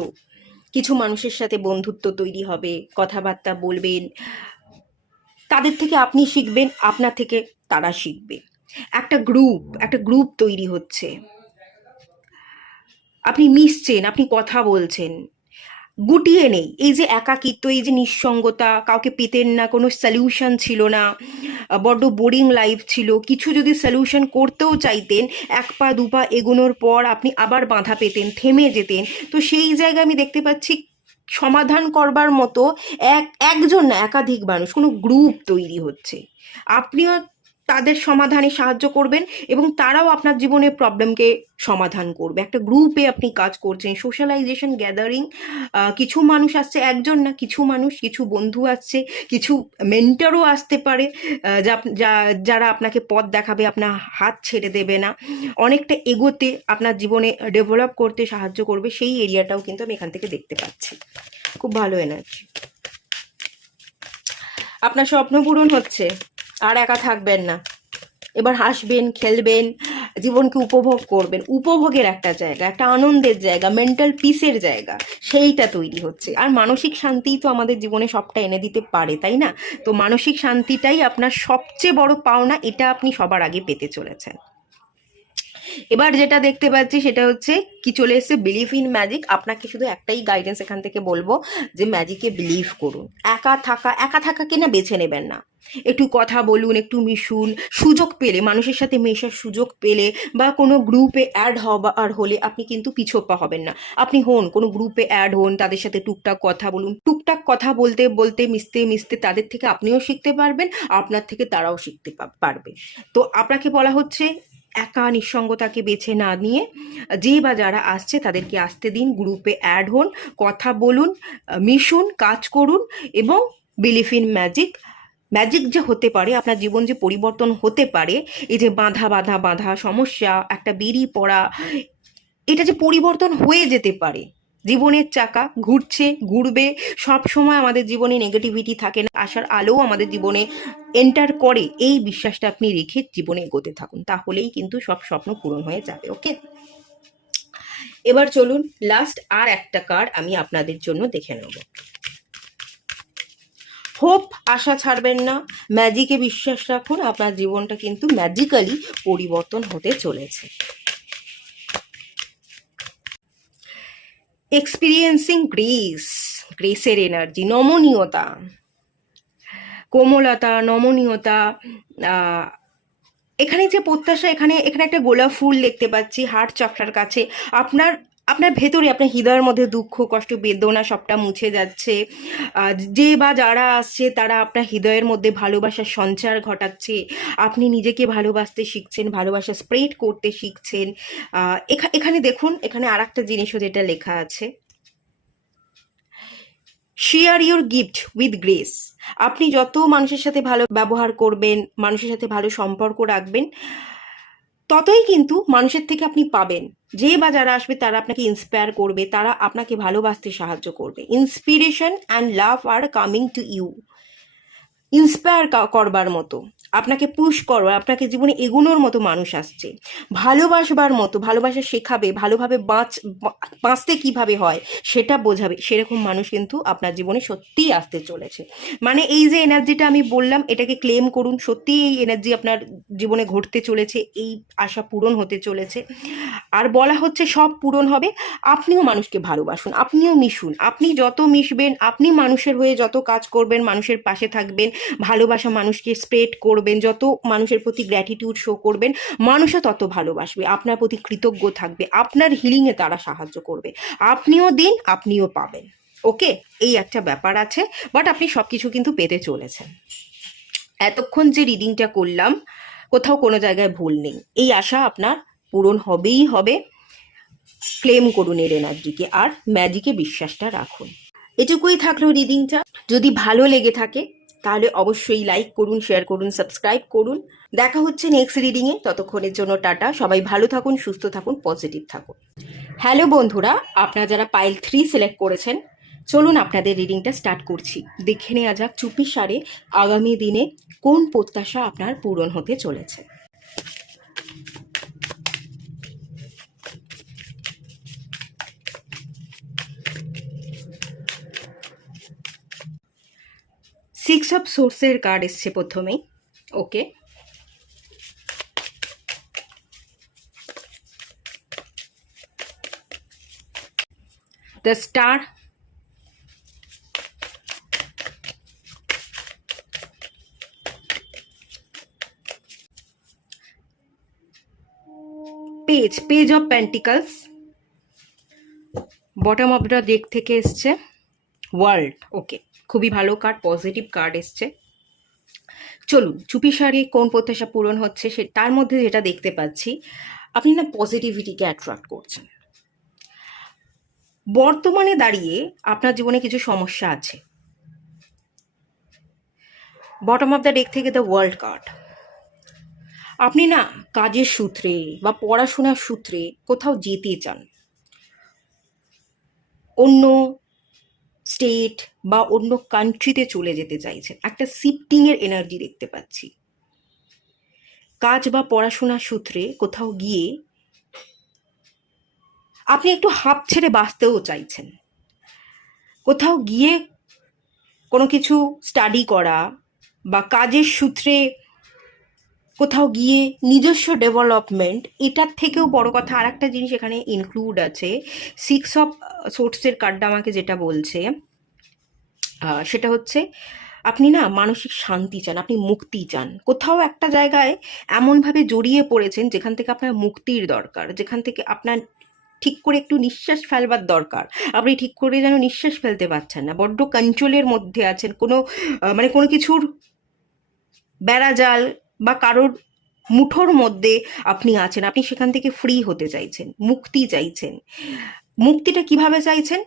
কিছু মানুষের সাথে বন্ধুত্ব তৈরি হবে, কথাবার্তা বলবেন, তাদের থেকে আপনি শিখবেন, আপনার থেকে তারা শিখবে। একটা গ্রুপ তৈরি হচ্ছে, আপনি মিশছেন, আপনি কথা বলছেন, গুটিয়ে নেই। এই যে একাকিত্ব, এই যে নিঃসঙ্গতা, কাউকে পেতেন না, কোনো সলিউশন ছিল না, বড্ড বোরিং লাইফ ছিল, কিছু যদি সলিউশন করতেও চাইতেন, এক পা দু পা এগোনোর পর আপনি আবার বাধা পেতেন, থেমে যেতেন। তো সেই জায়গায় আমি দেখতে পাচ্ছি সমাধান করবার মতো একজন না, একাধিক মানুষ, কোনো গ্রুপ তৈরি হচ্ছে। আপনিও তাদের সমাধানে সাহায্য করবেন এবং তারাও আপনার জীবনের প্রবলেমকে সমাধান করবে। একটা গ্রুপে আপনি কাজ করছেন, সোশ্যালাইজেশন, গ্যাদারিং। কিছু মানুষ আসছে, একজন না, কিছু মানুষ, কিছু বন্ধু আসছে, কিছু মেন্টরও আসতে পারে, যারা আপনাকে পথ দেখাবে, আপনার হাত ছেড়ে দেবে না, অনেকটা এগোতে, আপনার জীবনে ডেভেলপ করতে সাহায্য করবে। সেই এরিয়াটাও কিন্তু আমি এখান থেকে দেখতে পাচ্ছি। খুব ভালো এনার্জি। আপনার স্বপ্ন পূরণ হচ্ছে, আর একা থাকবেন না, এবার হাসবেন, খেলবেন, জীবনকে উপভোগ করবেন। উপভোগের একটা জায়গা, একটা আনন্দের জায়গা, মেন্টাল পিসের জায়গা, সেইটা তৈরি হচ্ছে। আর মানসিক শান্তিই তো আমাদের জীবনে সবটা এনে দিতে পারে, তাই না? তো মানসিক শান্তিটাই আপনার সবচেয়ে বড় পাওনা, এটা আপনি সবার আগে পেতে চলেছেন। এবার যেটা দেখতে পাচ্ছি সেটা হচ্ছে কি চলে এসছে, বিলিভ ইন ম্যাজিক। আপনাকে শুধু একটাই গাইডেন্স এখান থেকে বলবো যে ম্যাজিকে বিলিভ করুন। একা থাকাকে না বেছে নেবেন না, একটু কথা বলুন, একটু মিশুন, সুযোগ পেলে, মানুষের সাথে মেশার সুযোগ পেলে বা কোনো গ্রুপে অ্যাড হবার হলে আপনি কিন্তু পিছোপা হবেন না। আপনি কোনো গ্রুপে অ্যাড হন, তাদের সাথে টুকটাক কথা বলুন, টুকটাক কথা বলতে বলতে, মিশতে মিশতে তাদের থেকে আপনিও শিখতে পারবেন, আপনার থেকে তারাও শিখতে পারবে। তো আপনাকে বলা হচ্ছে একা নিঃসঙ্গতাকে বেছে না নিয়ে যে বা যারা আসছে তাদেরকে আসতে দিন, গ্রুপে অ্যাড হন, কথা বলুন, মিশুন, কাজ করুন এবং বিলিভ ইন ম্যাজিক। ম্যাজিক যে হতে পারে, আপনার জীবন যে পরিবর্তন হতে পারে, এই যে বাঁধা সমস্যা, একটা বেরিয়ে পড়া, এটা যে পরিবর্তন হয়ে যেতে পারে। জীবনের চাকা ঘুরবে, সব সময় আমাদের জীবনে নেগেটিভিটি থাকে না, আশার আলোও আমাদের জীবনে এন্টার করে, এই বিশ্বাসটা আপনি রেখে জীবনে এগোতে থাকুন, তাহলেই কিন্তু সব স্বপ্ন পূরণ হয়ে যাবে। ওকে, এবার চলুন লাস্ট আর একটা কার্ড আমি আপনাদের জন্য দেখে নেব। হোপ, আশা ছাড়বেন না, ম্যাজিকে বিশ্বাস রাখুন, আপনার জীবনটা কিন্তু ম্যাজিক্যালি পরিবর্তন হতে চলেছে। এক্সপিরিয়েন্সিং গ্রেসের এনার্জি, নমনীয়তা, কোমলতা, নমনীয়তা, এখানে যে প্রত্যাশা, এখানে একটা গোলাপ ফুল দেখতে পাচ্ছি হার্ট চক্রার কাছে। আপনার ভেতরে, আপনার হৃদয়ের মধ্যে দুঃখ, কষ্ট, বেদনা সবটা মুছে যাচ্ছে। যে বা যারা আসছে তারা আপনার হৃদয়ের মধ্যে ভালোবাসার সঞ্চার ঘটাচ্ছে, আপনি নিজেকে ভালোবাসতে শিখছেন, ভালোবাসা স্প্রেড করতে শিখছেন। এখানে দেখুন, এখানে আর একটা জিনিসও যেটা লেখা আছে, share your gift with grace. আপনি যত মানুষের সাথে ভালো ব্যবহার করবেন, মানুষের সাথে ভালো সম্পর্ক রাখবেন, ততই কিন্তু মানুষের থেকে আপনি পাবেন। যে বা যারা আসবে তারা আপনাকে ইন্সপায়ার করবে, তারা আপনাকে ভালোবাসতে সাহায্য করবে। Inspiration and love are coming to you. Inspire করবার মতো আপনাকে পুশ করো, আপনাকে জীবনে এগোনোর মতো মানুষ আসছে, ভালোবাসবার মতো, ভালোবাসা শেখাবে, ভালোভাবে বাঁচতে কিভাবে হয় সেটা বোঝাবে, সেরকম মানুষ কিন্তু আপনার জীবনে সত্যিই আসতে চলেছে। মানে এই যে এনার্জিটা আমি বললাম, এটাকে ক্লেম করুন, সত্যিই এই এনার্জি আপনার জীবনে ঘটতে চলেছে, এই আশা পূরণ হতে চলেছে। আর বলা হচ্ছে সব পূরণ হবে। আপনিও মানুষকে ভালোবাসুন, আপনিও মিশুন, আপনি যত মিশবেন, আপনি মানুষের হয়ে যত কাজ করবেন, মানুষের পাশে থাকবেন, ভালোবাসা মানুষকে স্প্রেড করবেন, যত মানুষের প্রতি গ্র্যাটিটিউড শো করবেন, মানুষও তত ভালোবাসবে, আপনার প্রতি কৃতজ্ঞ থাকবে, আপনার হিলিংয়ে তারা সাহায্য করবে। আপনিও দিন, আপনিও পাবেন। ওকে, এই একটা ব্যাপার আছে, বাট আপনি সব কিছু কিন্তু পেতে চলেছেন। এতক্ষণ যে রিডিংটা করলাম, কোথাও কোনো জায়গায় ভুল নেই, এই আশা আপনার পূরণ হবেই হবে। ক্লেম করুন এর এনার্জিকে, আর ম্যাজিকে বিশ্বাসটা রাখুন। এটুকুই থাকলো রিডিংটা। যদি ভালো লেগে থাকে তাহলে অবশ্যই লাইক করুন, শেয়ার করুন, সাবস্ক্রাইব করুন। দেখা হচ্ছে নেক্সট রিডিংয়ে, ততক্ষণের জন্য টাটা। সবাই ভালো থাকুন, সুস্থ থাকুন, পজিটিভ থাকুন। হ্যালো বন্ধুরা, আপনারা যারা পাইল 3 সিলেক্ট করেছেন, চলুন আপনাদের রিডিংটা স্টার্ট করছি। দেখে নেওয়া যাক চুপিসারে আগামী দিনে কোন প্রত্যাশা আপনার পূরণ হতে চলেছে। সিক্স অফ সোর্সের কার্ড এসছে প্রথমেই। Okay, the star, page of pentacles, bottom of the deck থেকে এসছে ওয়ার্ল্ড। ওকে, খুবই ভালো কার্ড, পজিটিভ কার্ড এসছে। চলুন চুপিসারে কোন প্রত্যাশা পূরণ হচ্ছে সে, তার মধ্যে যেটা দেখতে পাচ্ছি, আপনি না পজিটিভিটিকে অ্যাট্রাক্ট করছেন। বর্তমানে দাঁড়িয়ে আপনার জীবনে কিছু সমস্যা আছে। বটম অফ দ্য ডেক থেকে দ্য ওয়ার্ল্ড কার্ড। আপনি না কাজের সূত্রে বা পড়াশোনার সূত্রে কোথাও যেতে চান, অন্য স্টেট বা অন্য কান্ট্রিতে চলে যেতে চাইছেন, একটা শিফটিংয়ের এনার্জি দেখতে পাচ্ছি। কাজ বা পড়াশোনার সূত্রে কোথাও গিয়ে আপনি একটু হাঁপ ছেড়ে বাঁচতেও চাইছেন, কোথাও গিয়ে কোনো কিছু স্টাডি করা বা কাজের সূত্রে কোথাও গিয়ে নিজস্ব ডেভেলপমেন্ট, এটার থেকেও বড় কথা আর একটা জিনিস এখানে ইনক্লুড আছে। সিক্স অফ সোর্সের কার্ডটা আমাকে যেটা বলছে সেটা হচ্ছে আপনি না মানসিক শান্তি চান, আপনি মুক্তি চান। কোথাও একটা জায়গায় এমনভাবে জড়িয়ে পড়েছেন যেখান থেকে আপনার মুক্তির দরকার, যেখান থেকে আপনার ঠিক করে একটু নিঃশ্বাস ফেলবার দরকার। আপনি ঠিক করে যেন নিঃশ্বাস ফেলতে পারছেন না, বড্ড কন্ট্রোলের মধ্যে আছেন, মানে কোনো কিছুর বেড়াজাল বা কারোর মুঠোর মধ্যে আপনি আছেন। আপনি সেখান থেকে ফ্রি হতে চাইছেন, মুক্তি চাইছেন। মুক্তিটা কিভাবে চাইছেন?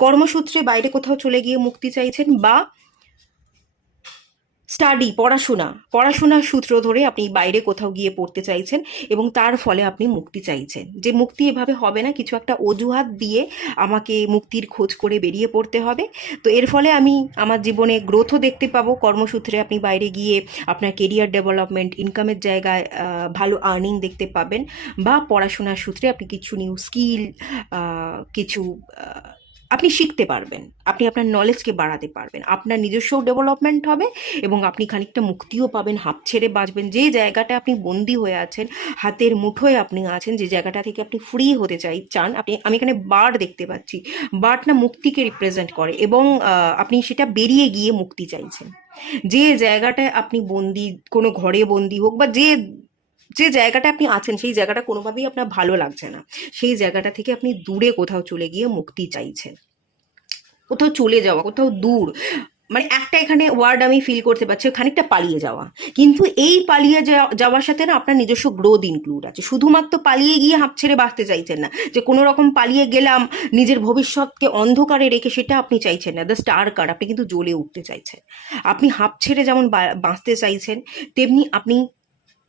কর্মসূত্রে বাইরে কোথাও চলে গিয়ে মুক্তি চাইছেন, বা স্টাডি, পড়াশোনার সূত্র ধরে আপনি বাইরে কোথাও গিয়ে পড়তে চাইছেন এবং তার ফলে আপনি মুক্তি চাইছেন। যে মুক্তি এভাবে হবে না, কিছু একটা অজুহাত দিয়ে আমাকে মুক্তির খোঁজ করে বেরিয়ে পড়তে হবে। তো এর ফলে আমি আমার জীবনে গ্রোথও দেখতে পাবো। কর্মসূত্রে আপনি বাইরে গিয়ে আপনার কেরিয়ার ডেভেলপমেন্ট, ইনকামের জায়গায় ভালো আর্নিং দেখতে পাবেন, বা পড়াশোনার সূত্রে আপনি কিছু নিউ স্কিল, কিছু আপনি শিখতে পারবেন, আপনি আপনার নলেজকে বাড়াতে পারবেন, আপনার নিজস্ব ডেভেলপমেন্ট হবে এবং আপনি খানিকটা মুক্তিও পাবেন, হাঁপ ছেড়ে বাঁচবেন। যে জায়গাটা আপনি বন্দি হয়ে আছেন, হাতের মুঠোয় আপনি আছেন, যে জায়গাটা থেকে আপনি ফ্রি হতে চান, আমি এখানে বার্ড দেখতে পাচ্ছি। বার্ড না মুক্তিকে রিপ্রেজেন্ট করে, এবং আপনি সেটা বেরিয়ে গিয়ে মুক্তি চাইছেন। যে জায়গাটায় আপনি বন্দি, কোনো ঘরে বন্দি হোক, বা যে জায়গাটা আপনি আছেন সেই জায়গাটা কোনোভাবেই আপনার ভালো লাগছে না, সেই জায়গাটা থেকে আপনি দূরে কোথাও চলে গিয়ে মুক্তি চাইছেন, কোথাও চলে যাওয়া, কোথাও দূর। মানে একটা এখানে ওয়ার্ড আমি ফিল করতে পারছি, খানিকটা পালিয়ে যাওয়া। কিন্তু এই পালিয়ে যাওয়ার সাথে না আপনার নিজস্ব গ্রোথ ইনক্লুড আছে। শুধুমাত্র পালিয়ে গিয়ে হাঁপ ছেড়ে বাঁচতে চাইছেন না, যে কোনো রকম পালিয়ে গেলাম, নিজের ভবিষ্যৎকে অন্ধকারে রেখে, সেটা আপনি চাইছেন না। দ্য স্টার কার্ড, আপনি কিন্তু জ্বলে উঠতে চাইছেন। আপনি হাঁপ ছেড়ে যেমন বাঁচতে চাইছেন, তেমনি আপনি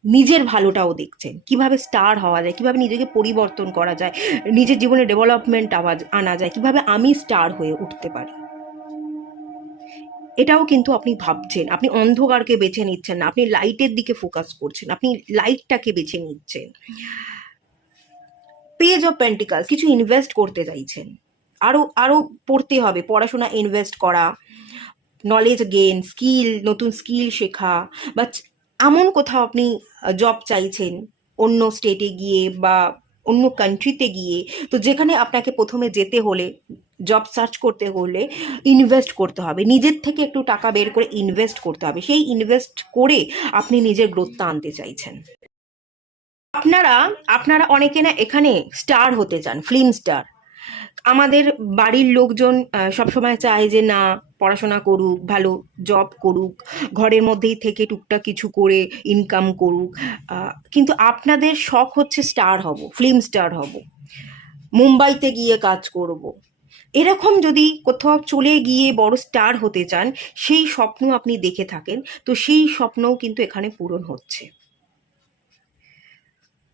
নিজের ভালোটাও দেখছেন, কিভাবে স্টার হওয়া যায়, কিভাবে নিজেকে পরিবর্তন করা যায়, নিজের জীবনে ডেভেলপমেন্ট আনা যায়, কিভাবে আমি স্টার হয়ে উঠতে পারি। এটাও কিন্তু আপনি ভাবছেন, আপনি অন্ধকারকে বেছে নিচ্ছেন না, আপনি লাইটের দিকে ফোকাস করছেন, আপনি লাইটটাকে বেছে নিচ্ছেন। পেজ অফ পেন্টিকালস, কিছু ইনভেস্ট করতে চাইছেন, আরও আরও পড়তে হবে, পড়াশোনা ইনভেস্ট করা, নলেজ গেইন, স্কিল, নতুন স্কিল শেখা, বা এমন কোথাও আপনি জব চাইছেন অন্য স্টেটে গিয়ে বা অন্য কান্ট্রিতে গিয়ে, তো যেখানে আপনাকে প্রথমে যেতে হলে, জব সার্চ করতে হলে ইনভেস্ট করতে হবে, নিজের থেকে একটু টাকা বের করে ইনভেস্ট করতে হবে, সেই ইনভেস্ট করে আপনি নিজের গ্রোথটা আনতে চাইছেন। আপনারা আপনারা অনেকে না এখানে স্টার হতে চান, ফিল্ম স্টার। আমাদের বাড়ির লোকজন সবসময় চায় যে না, পড়াশোনা করুক, ভালো জব করুক, ঘরের মধ্যেই থেকে টুকটাক কিছু করে ইনকাম করুক, কিন্তু আপনাদের শখ হচ্ছে স্টার হব, ফিল্ম স্টার হব, মুম্বাইতে গিয়ে কাজ করব। এরকম যদি কোথাও চলে গিয়ে বড় স্টার হতে চান, সেই স্বপ্ন আপনি দেখে থাকেন, তো সেই স্বপ্নও কিন্তু এখানে পূরণ হচ্ছে।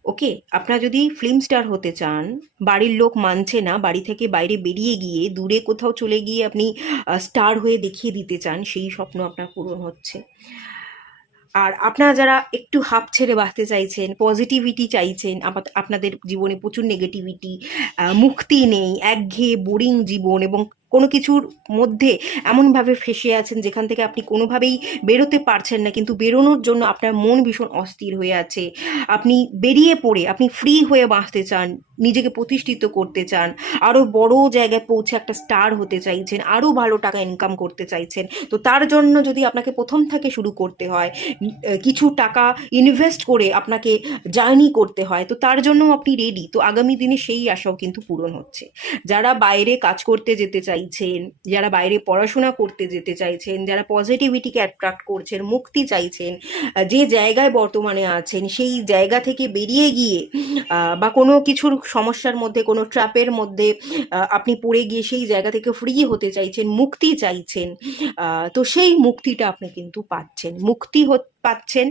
ওকে, আপনারা যদি ফিল্ম স্টার হতে চান, বাড়ির লোক মানছে না, বাড়ি থেকে বাইরে বেরিয়ে গিয়ে দূরে কোথাও চলে গিয়ে আপনি স্টার হয়ে দেখিয়ে দিতে চান, সেই স্বপ্ন আপনার পূরণ হচ্ছে। আর আপনারা যারা একটু হাঁপ ছেড়ে বাঁচতে চাইছেন, পজিটিভিটি চাইছেন, আপনাদের জীবনে প্রচুর নেগেটিভিটি, মুক্তি নেই, একঘেয়ে বোরিং জীবন, এবং কোনো কিছুর মধ্যে এমনভাবে ফেঁসে আছেন যেখান থেকে আপনি কোনোভাবেই বেরোতে পারছেন না, কিন্তু বেরোনোর জন্য আপনার মন ভীষণ অস্থির হয়ে আছে, আপনি বেরিয়ে পড়ে আপনি ফ্রি হয়ে বাঁচতে চান, নিজেকে প্রতিষ্ঠিত করতে চান, আরও বড় জায়গায় পৌঁছে একটা স্টার হতে চাইছেন, আরও ভালো টাকা ইনকাম করতে চাইছেন, তো তার জন্য যদি আপনাকে প্রথম থেকে শুরু করতে হয়, কিছু টাকা ইনভেস্ট করে আপনাকে জার্নি করতে হয়, তো তার জন্য আপনি রেডি, তো আগামী দিনে সেই আশাও কিন্তু পূরণ হচ্ছে। যারা বাইরে কাজ করতে যেতে চাইছেন, যারা বাইরে পড়াশোনা করতে যেতে চাইছেন, যারা পজিটিভিটিকে অ্যাট্রাক্ট করছেন, মুক্তি চাইছেন, যে জায়গায় বর্তমানে আছেন সেই জায়গা থেকে বেরিয়ে গিয়ে বা কোনো কিছুর সমস্যার মধ্যে, কোনো ট্র্যাপের মধ্যে আপনি পড়ে গিয়ে সেই জায়গা থেকে ফ্রি হতে চাইছেন, মুক্তি চাইছেন, তো সেই মুক্তিটা আপনি কিন্তু পাচ্ছেন, পাচ্ছেন,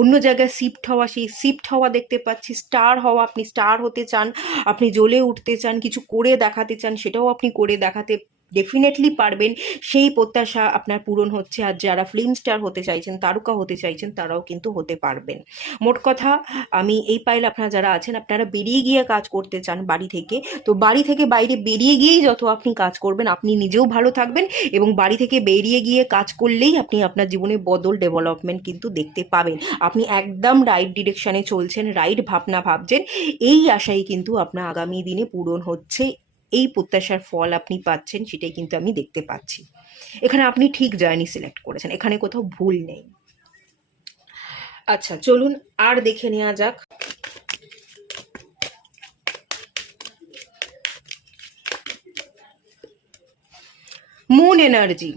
অন্য জায়গায় শিফট হওয়া, সেই শিফট হওয়া দেখতে পাচ্ছি, স্টার হওয়া, আপনি স্টার হতে চান, আপনি জ্বলে উঠতে চান, কিছু করে দেখাতে চান, সেটাও আপনি করে দেখাতে ডেফিনেটলি পারবেন, সেই প্রত্যাশা আপনার পূরণ হচ্ছে। আর যারা ফিল্ম স্টার হতে চাইছেন, তারকা হতে চাইছেন, তারাও কিন্তু হতে পারবেন। মোট কথা, আমি এই পাইলে আপনারা যারা আছেন, আপনারা বেরিয়ে গিয়ে কাজ করতে চান বাড়ি থেকে, তো বাড়ি থেকে বাইরে বেরিয়ে গিয়েই যত আপনি কাজ করবেন, আপনি নিজেও ভালো থাকবেন, এবং বাড়ি থেকে বেরিয়ে গিয়ে কাজ করলেই আপনি আপনার জীবনে বদল, ডেভেলপমেন্ট কিন্তু দেখতে পাবেন। আপনি একদম রাইট ডিরেকশানে চলছেন, রাইট ভাবনা ভাবছেন, এই আশাই কিন্তু আপনার আগামী দিনে পূরণ হচ্ছে, এই প্রত্যাশার ফল আপনি পাচ্ছেন, সেটাই কিন্তু আমি দেখতে পাচ্ছি। এখানে আপনি ঠিক জার্নি সিলেক্ট করেছেন, এখানে কোথাও ভুল নেই। আচ্ছা, চলুন আর দেখে নেওয়া যাক। Moon energy.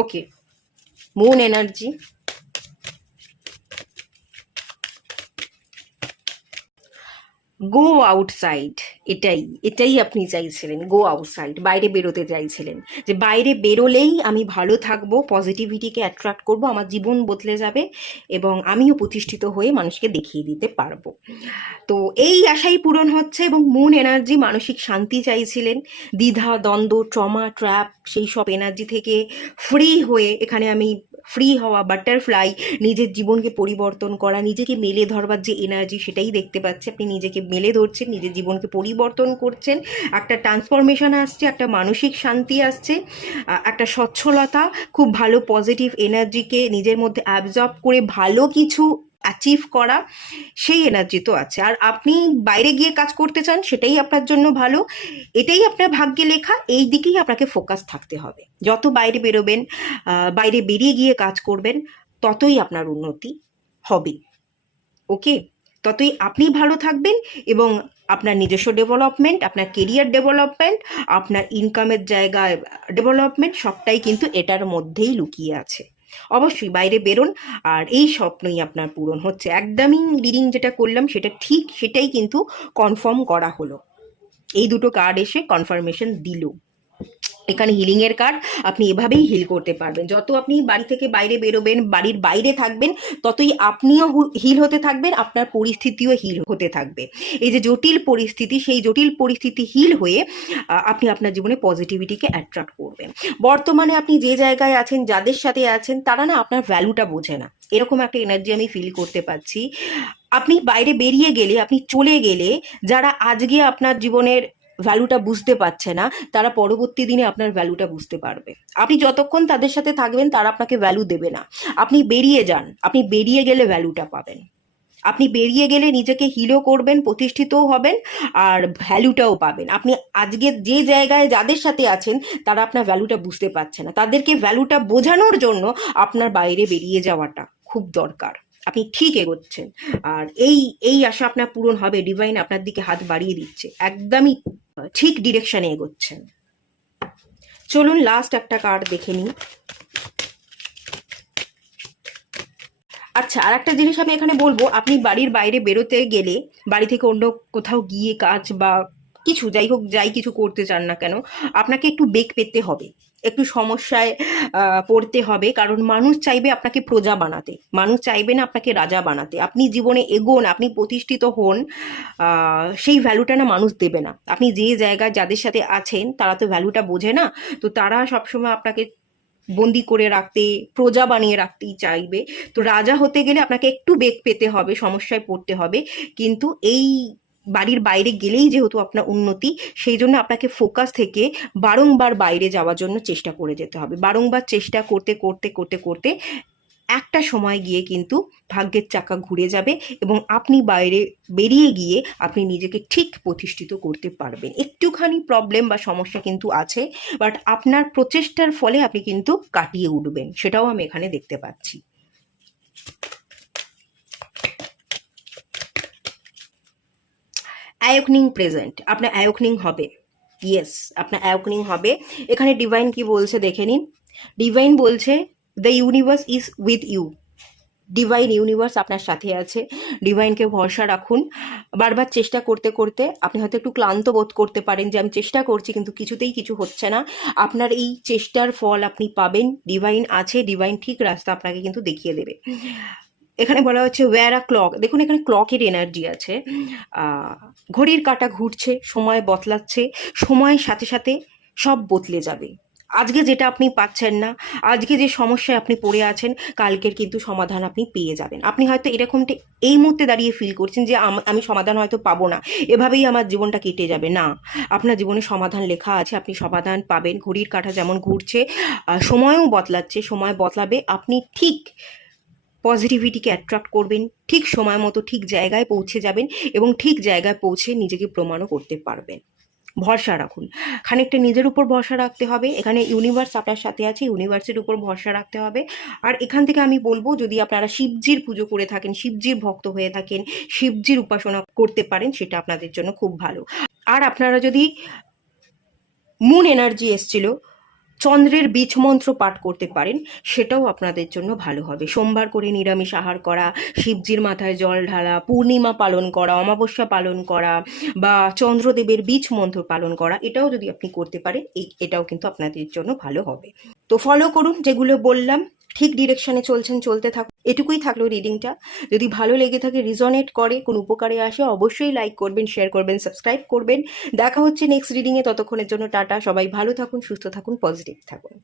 Okay, moon energy, go outside, এটাই এটাই আপনি চাইছিলেন, গো আউটসাইড, বাইরে বেরোতে চাইছিলেন, যে বাইরে বেরোলেই আমি ভালো থাকবো, পজিটিভিটিকে অ্যাট্রাক্ট করব, আমার জীবন বদলে যাবে, এবং আমিও প্রতিষ্ঠিত হয়ে মানুষকে দেখিয়ে দিতে পারবো। তো এই আশাই পূরণ হচ্ছে। এবং মুন এনার্জি, মানসিক শান্তি চাইছিলেন, দ্বিধা দ্বন্দ্ব, ট্রমা, ট্র্যাপ, সেই সব এনার্জি থেকে ফ্রি হয়ে, এখানে আমি ফ্রি হওয়া, বাটারফ্লাই, নিজের জীবনকে পরিবর্তন করা, নিজেকে মেলে ধরবার যে এনার্জি, সেটাই দেখতে পাচ্ছি। আপনি নিজেকে মেলে ধরছেন, নিজের জীবনকে পরিবর্তন করছেন, একটা ট্রান্সফরমেশন আসছে, একটা মানসিক শান্তি আসছে, একটা সচ্ছলতা, খুব ভালো পজিটিভ এনার্জিকে নিজের মধ্যে অ্যাবজর্ব করে ভালো কিছু অ্যাচিভ করা, সেই এনার্জি তো আছে। আর আপনি বাইরে গিয়ে কাজ করতে চান, সেটাই আপনার জন্য ভালো, এটাই আপনার ভাগ্যে লেখা, এই দিকেই আপনাকে ফোকাস থাকতে হবে। যত বাইরে বেরোবেন, বাইরে বেরিয়ে গিয়ে কাজ করবেন, ততই আপনার উন্নতি হবে। ওকে, ততই আপনি ভালো থাকবেন, এবং আপনার নিজস্ব ডেভেলপমেন্ট, আপনার কেরিয়ার ডেভেলপমেন্ট, আপনার ইনকামের জায়গায় ডেভেলপমেন্ট, সবটাই কিন্তু এটার মধ্যেই লুকিয়ে আছে। অবশ্যই বাইরে বেরোন, আর এই স্বপ্নই আপনার পূরণ হচ্ছে। একদমই রিডিং যেটা করলাম সেটা ঠিক, সেটাই কিন্তু কনফার্ম করা হলো, এই দুটো কার্ড এসে কনফার্মেশন দিল। এখানে হিলিংয়ের কার্ড, আপনি এভাবেই হিল করতে পারবেন। যত আপনি বাড়ি থেকে বাইরে বেরোবেন, বাড়ির বাইরে থাকবেন, ততই আপনিও হিল হতে থাকবেন, আপনার পরিস্থিতিও হিল হতে থাকবে। এই যে জটিল পরিস্থিতি, সেই জটিল পরিস্থিতি হিল হয়ে আপনি আপনার জীবনে পজিটিভিটিকে অ্যাট্রাক্ট করবেন। বর্তমানে আপনি যে জায়গায় আছেন, যাদের সাথে আছেন, তারা না আপনার ভ্যালুটা বোঝে না, এরকম একটা এনার্জি আমি ফিল করতে পারছি। আপনি বাইরে বেরিয়ে গেলে, আপনি চলে গেলে, যারা আজকে আপনার জীবনের ভ্যালুটা বুঝতে পারছে না, তারা পরবর্তী দিনে আপনার ভ্যালুটা বুঝতে পারবে। আপনি যতক্ষণ তাদের সাথে থাকবেন, তারা আপনাকে ভ্যালু দেবে না। আপনি বেরিয়ে যান, আপনি বেরিয়ে গেলে ভ্যালুটা পাবেন। আপনি বেরিয়ে গেলে নিজেকে হিলও করবেন, প্রতিষ্ঠিতও হবেন, আর ভ্যালুটাও পাবেন। আপনি আজকে যে জায়গায় যাদের সাথে আছেন, তারা আপনার ভ্যালুটা বুঝতে পারছে না, তাদেরকে ভ্যালুটা বোঝানোর জন্য আপনার বাইরে বেরিয়ে যাওয়াটা খুব দরকার। আপনি ঠিক এগোচ্ছেন, আর এই এই আশা আপনার পূরণ হবে। ডিভাইন আপনার দিকে হাত বাড়িয়ে দিচ্ছে, একদমই ঠিক ডিরেকশনে এগোচ্ছেন। চলুন লাস্ট একটা কার্ড দেখে নিই। আচ্ছা, আর একটা জিনিস আমি এখানে বলবো, আপনি বাড়ির বাইরে বেরোতে গেলে, বাড়ি থেকে অন্য কোথাও গিয়ে কাজ বা কিছু যাই হোক, যাই কিছু করতে চান না কেন, আপনাকে একটু বেগ পেতে হবে, একটু সমস্যায় পড়তে হবে। কারণ মানুষ চাইবে আপনাকে প্রজা বানাতে, মানুষ চাইবে না আপনাকে রাজা বানাতে। আপনি জীবনে এগোন, আপনি প্রতিষ্ঠিত হন, সেই ভ্যালুটা না মানুষ দেবে না। আপনি যে জায়গায় যাদের সাথে আছেন, তারা তো ভ্যালুটা বোঝে না, তো তারা সবসময় আপনাকে বন্দি করে রাখতে, প্রজা বানিয়ে রাখতেই চাইবে। তো রাজা হতে গেলে আপনাকে একটু বেগ পেতে হবে, সমস্যায় পড়তে হবে। কিন্তু এই বাড়ির বাইরে গেলেই যেহেতু আপনার উন্নতি, সেই জন্য আপনাকে ফোকাস থেকে বারংবার বাইরে যাওয়ার জন্য চেষ্টা করে যেতে হবে। বারংবার চেষ্টা করতে করতে করতে করতে একটা সময় গিয়ে কিন্তু ভাগ্যের চাকা ঘুরে যাবে, এবং আপনি বাইরে বেরিয়ে গিয়ে আপনি নিজেকে ঠিক প্রতিষ্ঠিত করতে পারবেন। একটুখানি প্রবলেম বা সমস্যা কিন্তু আছে, বাট আপনার প্রচেষ্টার ফলে আপনি কিন্তু কাটিয়ে উঠবেন, সেটাও আমি এখানে দেখতে পাচ্ছি। অ্যাওয়েকনিং প্রেজেন্ট, আপনার অ্যাওয়েকনিং হবে। ইয়েস, আপনার অ্যাওয়েকনিং হবে। এখানে ডিভাইন কি বলছে দেখে নিন। ডিভাইন বলছে, the universe is with you. Divine universe আপনার সাথে আছে। ডিভাইনকে ভরসা রাখুন। বারবার চেষ্টা করতে করতে আপনি হয়তো একটু ক্লান্ত বোধ করতে পারেন, যে আমি চেষ্টা করছি কিন্তু কিছুতেই কিছু হচ্ছে না। আপনার এই চেষ্টার ফল আপনি পাবেন। ডিভাইন আছে, ডিভাইন ঠিক রাস্তা আপনাকে কিন্তু দেখিয়ে দেবে। এখানে বলা হচ্ছে ওয়্যার আ ক্লক। দেখুন, এখানে ক্লকের এনার্জি আছে। ঘড়ির কাঁটা ঘুরছে, সময় বদলাচ্ছে, সময়ের সাথে সাথে সব বদলে যাবে। আজকে যেটা আপনি পাচ্ছেন না, আজকে যে সমস্যায় আপনি পড়ে আছেন, কালকের কিন্তু সমাধান আপনি পেয়ে যাবেন। আপনি হয়তো এরকমটা এই মুহূর্তে দাঁড়িয়ে ফিল করছেন যে আমি সমাধান হয়তো পাবো না, এভাবেই আমার জীবনটা কেটে যাবে। না, আপনার জীবনে সমাধান লেখা আছে, আপনি সমাধান পাবেন। ঘড়ির কাঁটা যেমন ঘুরছে, সময়ও বদলাচ্ছে, সময় বদলাবে। আপনি ঠিক পজিটিভিটিকে অ্যাট্রাক্ট করবেন, ঠিক সময় মতো ঠিক জায়গায় পৌঁছে যাবেন, এবং ঠিক জায়গায় পৌঁছে নিজেকে প্রমাণও করতে পারবেন। ভরসা রাখুন, খানিকটা নিজের উপর ভরসা রাখতে হবে। এখানে ইউনিভার্স আপনার সাথে আছে, ইউনিভার্সের উপর ভরসা রাখতে হবে। আর এখান থেকে আমি বলবো, যদি আপনারা শিবজির পুজো করে থাকেন, শিবজির ভক্ত হয়ে থাকেন, শিবজির উপাসনা করতে পারেন, সেটা আপনাদের জন্য খুব ভালো। আর আপনারা যদি মুন এনার্জি এসছিল, চন্দ্রের বীজ মন্ত্র পাঠ করতে পারেন, সেটাও আপনাদের জন্য ভালো হবে। সোমবার করে নিরামিষ আহার করা, শিবজির মাথায় জল ঢালা, পূর্ণিমা পালন করা, অমাবস্যা পালন করা, বা চন্দ্রদেবের বীজ মন্ত্র পালন করা, এটাও যদি আপনি করতে পারেন, এটাও কিন্তু আপনাদের জন্য ভালো হবে। তো ফলো করুন যেগুলো বললাম, ঠিক ডিরেকশনে চলছেন, চলতে থাকুন। এটুকুই থাকলো রিডিংটা। যদি ভালো লেগে থাকে, রিজনেট করে, কোনো উপকারে আসে, অবশ্যই লাইক করবেন, শেয়ার করবেন, সাবস্ক্রাইব করবেন। দেখা হচ্ছে নেক্সট রিডিংয়ে। ততক্ষণের জন্য টাটা। সবাই ভালো থাকুন, সুস্থ থাকুন, পজিটিভ থাকুন।